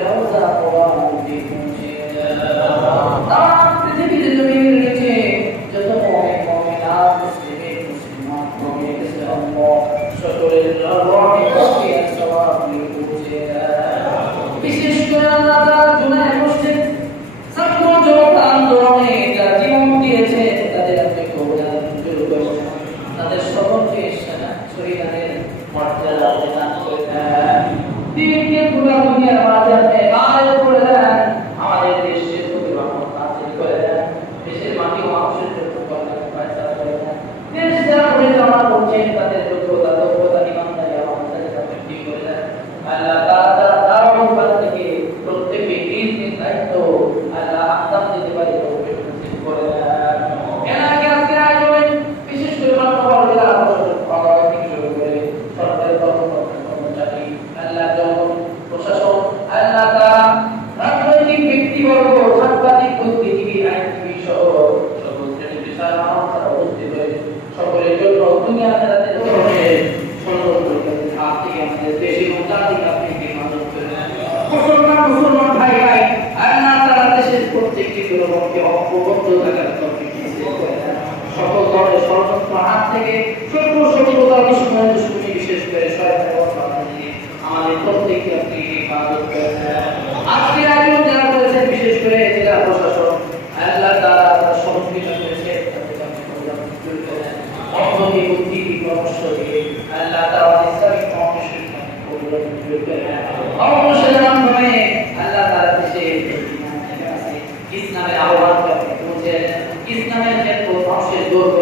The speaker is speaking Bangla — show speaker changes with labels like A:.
A: لولا قرار الدين துணியான பாதுகாப்பு காலத்துல அவன் অপবদ্ধ থেকে আল্লাহ তারা আল্লাহ তারা ইসলামিক পরামর্শ আল্লাহ তারা দেশে ইসলামের আহ্বান যে ইসলামের যে প্রভাব সে দূর